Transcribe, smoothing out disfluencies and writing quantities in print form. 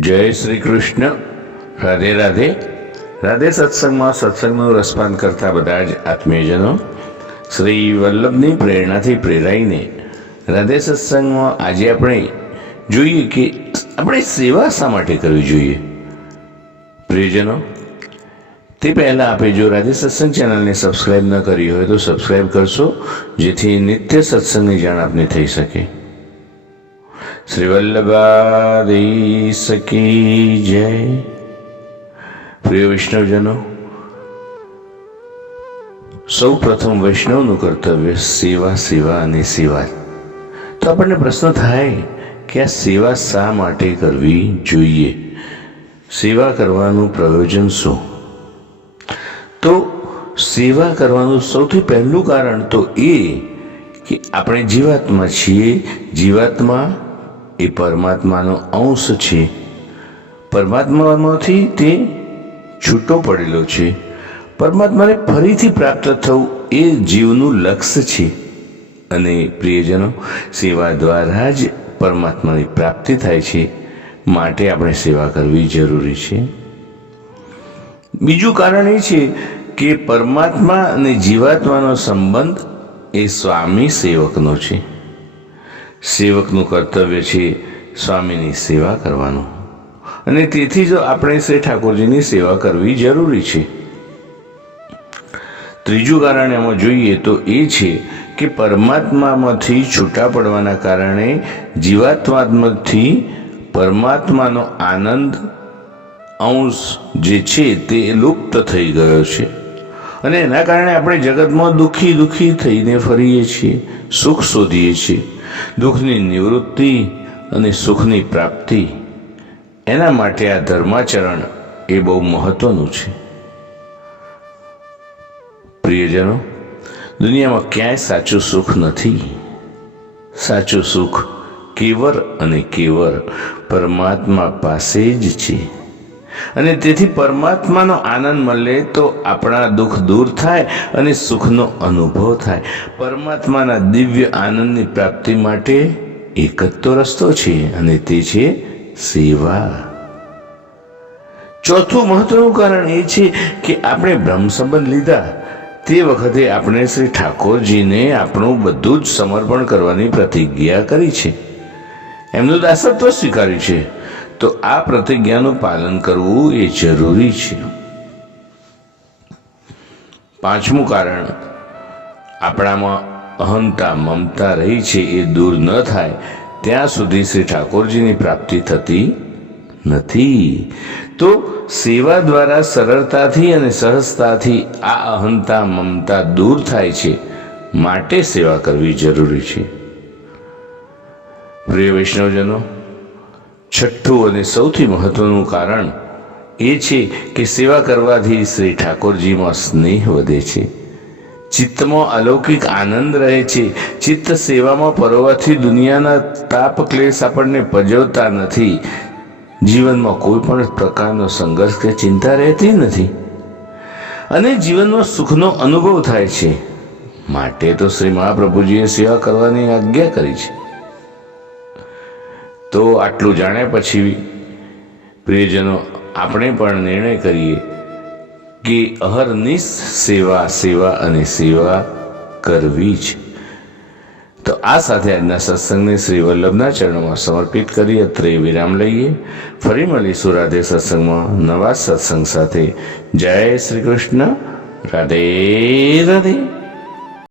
જય શ્રી કૃષ્ણ. રાધે રાધે. રાધે સત્સંગમાં સત્સંગનું રસપાન કરતા બધા જ આત્મીયજનો શ્રી વલ્લભની પ્રેરણાથી પ્રેરાઈને રાધે સત્સંગમાં આજે આપણે જોઈએ કે આપણે સેવા શા માટે કરવી જોઈએ. પ્રિયજનો, તે પહેલાં આપણે જો રાધે સત્સંગ ચેનલને સબસ્ક્રાઈબ ન કરી હોય તો સબસ્ક્રાઈબ કરશો, જેથી નિત્ય સત્સંગની જાણ આપને થઈ શકે. શ્રી વલ્લભાધીશ કી જય. પ્રિય વૈષ્ણવજનો, સૌ પ્રથમ વૈષ્ણવનું કર્તવ્ય સેવા, સેવા અને સેવા. તો આપણને પ્રશ્ન થાય કે આ સેવા શા માટે કરવી જોઈએ, સેવા કરવાનું પ્રયોજન શું? તો સેવા કરવાનું સૌથી પહેલું કારણ તો એ કે આપણે જીવાત્મા છીએ. જીવાત્મા એ પરમાત્માનો અંશ છે. પરમાત્મામાંથી તે છૂટો પડેલો છે. પરમાત્માને ફરીથી પ્રાપ્ત થવું એ જીવનું લક્ષ્ય છે. અને પ્રિયજનો, સેવા દ્વારા જ પરમાત્માની પ્રાપ્તિ થાય છે. માટે આપણે સેવા કરવી જરૂરી છે. બીજું કારણ એ છે કે પરમાત્મા અને જીવાત્માનો સંબંધ એ સ્વામી સેવકનો છે. સેવકનું કર્તવ્ય છે સ્વામીની સેવા કરવાનું, અને તેથી જ આપણે શ્રી ઠાકોરજીની સેવા કરવી જરૂરી છે. ત્રીજું કારણ એમાં જોઈએ તો એ છે કે પરમાત્મામાંથી છૂટા પડવાના કારણે જીવાત્મામાંથી પરમાત્માનો આનંદ અંશ જે છે તે લુપ્ત થઈ ગયો છે, અને એના કારણે આપણે જગતમાં દુઃખી થઈને ફરીએ છીએ, સુખ શોધીએ છીએ. દુઃખની નિવૃત્તિ અને સુખની પ્રાપ્તિ, એના માટે આ ધર્માચરણ એ બહુ મહત્વનું છે. પ્રિયજનો, દુનિયામાં ક્યાંય સાચું સુખ નથી. સાચું સુખ કેવળ અને કેવળ પરમાત્મા પાસે જ છે. અને તેથી પરમાત્માનો આનંદ મળે તો આપણા દુઃખ દૂર થાય અને સુખનો અનુભવ થાય. પરમાત્માના દિવ્ય આનંદની પ્રાપ્તિ માટે એક જ તો રસ્તો છે, અને તે છે સેવા. ચોથું મહત્વનું કારણ એ છે કે આપણે બ્રહ્મ સંબંધ લીધા તે વખતે આપણે શ્રી ઠાકોરજીને આપણું બધું જ સમર્પણ કરવાની પ્રતિજ્ઞા કરી છે. એમનું દાસત્વ સ્વીકાર્યું છે. તો આ પ્રતિજ્ઞાનું પાલન કરવું એ જરૂરી છે. પાંચમું કારણ, આપણામાં અહંતા મમતા રહી છે એ દૂર ન થાય ત્યાં સુધી શ્રી ઠાકોરજીની પ્રાપ્તિ થતી નથી. તો સેવા દ્વારા સરળતાથી અને સહજતાથી આ અહંતા મમતા દૂર થાય છે. માટે સેવા કરવી જરૂરી છે. પ્રિય વૈષ્ણવજનો, છઠ્ઠું અને સૌથી મહત્વનું કારણ એ છે કે સેવા કરવાથી શ્રી ઠાકોરજીમાં સ્નેહ વધે છે. ચિત્તમાં અલૌકિક આનંદ રહે છે. ચિત્ત સેવામાં પરોવાથી દુનિયાના તાપ ક્લેશ આપણને પજવતા નથી. જીવનમાં કોઈ પણ પ્રકારનો સંઘર્ષ કે ચિંતા રહેતી નથી, અને જીવનમાં સુખનો અનુભવ થાય છે. માટે તો શ્રી મહાપ્રભુજીએ સેવા કરવાની આજ્ઞા કરી છે. તો આટલું જાણ્યા પછી પ્રિયજનો, આપણે પણ નિર્ણય કરીએ કે અહર્નિશ સેવા, સેવા અને સેવા કરવી જ. તો આ સાથે આજના સત્સંગને શ્રી વલ્લભના ચરણોમાં સમર્પિત કરી અત્રે વિરામ લઈએ. ફરી મળીશું રાધે સત્સંગમાં નવા સત્સંગ સાથે. જય શ્રી કૃષ્ણ. રાધે રાધે.